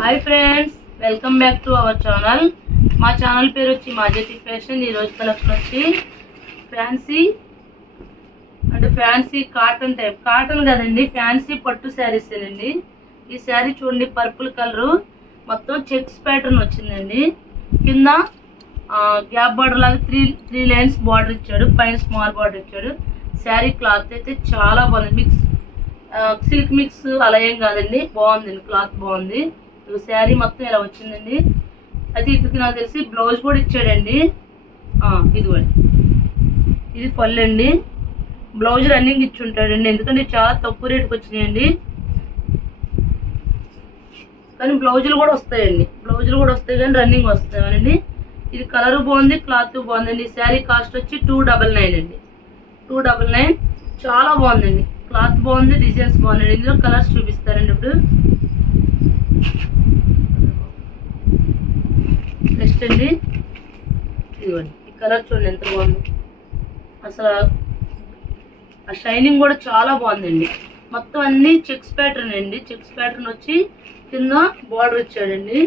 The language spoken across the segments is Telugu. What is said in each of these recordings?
Hi friends welcome back to our channel మా ఛానల్ పేరు వచ్చి మాజెటి ఫ్యాషన్ ఈ రోజు కలెక్షన్ వచ్చి ఫ్యాన్సీ అంటే ఫ్యాన్సీ కాటన్ టైప్ కాటన్ కదండి ఫ్యాన్సీ పట్టు శారీస్ అండి ఈ శారీ చూడండి పర్పుల్ కలరు మొత్తం చెక్స్ ప్యాటర్న్ వచ్చిందండి. కింద గ్యాప్ బార్డర్ లాగా త్రీ త్రీ లైన్స్ బార్డర్ ఇచ్చాడు. పైన స్మాల్ బార్డర్ ఇచ్చాడు. శారీ క్లాత్ అయితే చాలా బాగుంది. మిక్స్ సిల్క్ మిక్స్ అలా ఏం కాదండి. బాగుందండి క్లాత్ బాగుంది. శారీ మొత్తం ఇలా వచ్చిందండి. అయితే ఇదికి నాకు తెలిసి బ్లౌజ్ కూడా ఇచ్చాడండి. ఇదిగోండి. ఇది పళ్ళు అండి బ్లౌజ్ రన్నింగ్ ఇచ్చి ఉంటాడండి ఎందుకంటే చాలా తక్కువ రేటుకి వచ్చినాయండి. కానీ బ్లౌజులు కూడా వస్తాయండి. బ్లౌజులు కూడా వస్తాయి కానీ రన్నింగ్ వస్తాయండి ఇది కలర్ బాగుంది క్లాత్ బాగుందండి. ఈ శారీ కాస్ట్ వచ్చి టూ డబల్ నైన్ అండి. Two double nine. చాలా బాగుందండి. క్లాత్ బాగుంది డిజైన్స్ బాగున్నాయి ఇందులో కలర్స్ చూపిస్తారండి ఇప్పుడు నెక్స్ట్ అండి ఇదిగోండి ఈ కలర్ చూడండి ఎంత బాగుంది. అసలు ఆ షైనింగ్ కూడా చాలా బాగుందండి. మొత్తం అన్ని చెక్స్ ప్యాటర్న్ అండి. చెక్స్ ప్యాటర్న్ వచ్చి కింద బార్డర్ ఇచ్చాడండి.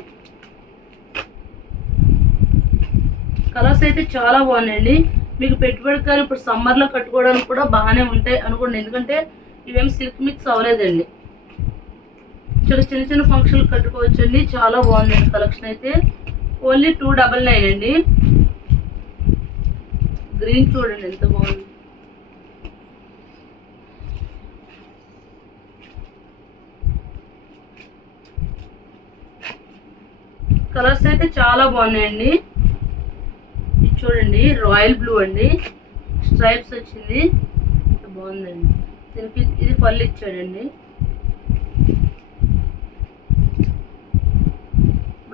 కలర్స్ అయితే చాలా బాగున్నాయండి. మీకు పెట్టుబడికారు ఇప్పుడు సమ్మర్లో కట్టుకోవడానికి కూడా బాగానే ఉంటాయి అనుకోండి. ఎందుకంటే ఇవేం సిల్క్ మిక్స్ అవ్వలేదండి. చిన్న చిన్న చిన్న ఫంక్షన్లు కట్టుకోవచ్చండి. చాలా బాగుందండి కలెక్షన్ అయితే. ఓన్లీ టూ డబల్ నైన్ అండి. గ్రీన్ చూడండి ఎంత బాగుంది. కలర్స్ అయితే చాలా బాగున్నాయండి. ఇది చూడండి రాయల్ బ్లూ అండి. స్ట్రైప్స్ వచ్చింది. బాగుందండి. దీనికి ఇది పళ్ళు ఇచ్చాడండి.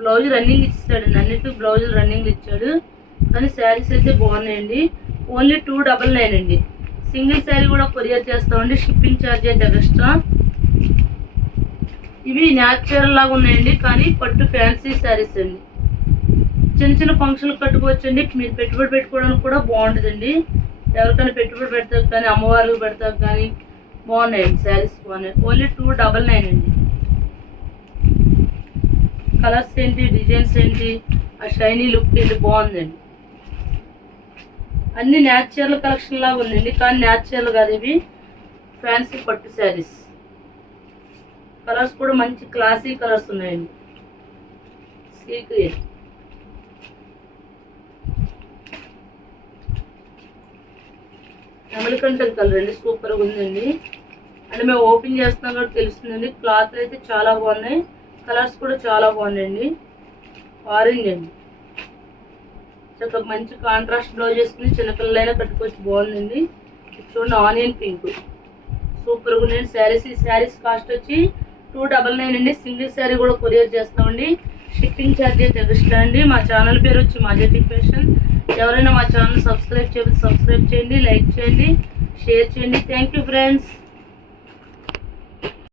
బ్లౌజ్ రన్నింగ్ ఇచ్చాడండి. అన్నిటి బ్లౌజ్ రన్నింగ్ ఇచ్చాడు. కానీ శారీస్ అయితే బాగున్నాయండి. ఓన్లీ టూ డబల్ నైన్ అండి. సింగిల్ శారీ కూడా కొరియర్ చేస్తామండి. షిప్పింగ్ ఛార్జ్ అయితే ఎక్స్ట్రా ఇవి న్యాచురల్ లాగా ఉన్నాయండి కానీ పట్టు ఫ్యాన్సీ శారీస్ అండి. చిన్న చిన్న ఫంక్షన్లు కట్టుకోవచ్చండి. మీరు పెట్టుబడి పెట్టుకోవడానికి కూడా బాగుంటుందండి. ఎవరికైనా పెట్టుబడి పెడతారు కానీ అమ్మవారు పెడతారు కానీ బాగున్నాయండి శారీస్ బాగున్నాయి. ఓన్లీ టూ డబల్ నైన్ అండి. కలర్స్ ఏంటి డిజైన్స్ ఏంటి ఆ షైనీ లుక్ ఏంటి బాగుందండి. అన్ని న్యాచురల్ కలెక్షన్ లాగా ఉందండి. కానీ న్యాచురల్ కాదు ఇవి. ఫ్యాన్సీ పట్టు శారీస్ కలర్స్ కూడా మంచి క్లాసీ కలర్స్ ఉన్నాయండి. సీక్ గ్రీన్ అమెరికన్ కలర్ అండి. సూపర్గా ఉందండి. అంటే మేము ఓపెన్ చేస్తున్నాం కూడా తెలుస్తుందండి. క్లాత్ అయితే చాలా బాగున్నాయి. కలర్స్ కూడా చాలా బాగున్నాయండి. ఆరెంజ్ అండి. చక్కగా మంచి కాంట్రాస్ట్ బ్లౌజ్ వేసుకుని చిన్నపిల్లలైనా కట్టుకోవచ్చు బాగుందండి. చూడండి ఆనియన్ పింక్ సూపర్గా ఉన్నాయి శారీస్ ఈ శారీస్ కాస్ట్ వచ్చి టూ డబల్ నైన్ అండి. సింగిల్ శారీ కూడా కొరియర్ చేస్తామండి. షిప్పింగ్ ఛార్జెస్ ఎక్స్ట్రా అండి. మా ఛానల్ పేరు వచ్చి మాజెటి ఫ్యాషన్ ఎవరైనా మా ఛానల్ సబ్స్క్రైబ్ చేయండి సబ్స్క్రైబ్ చేయండి లైక్ చేయండి షేర్ చేయండి. Thank you friends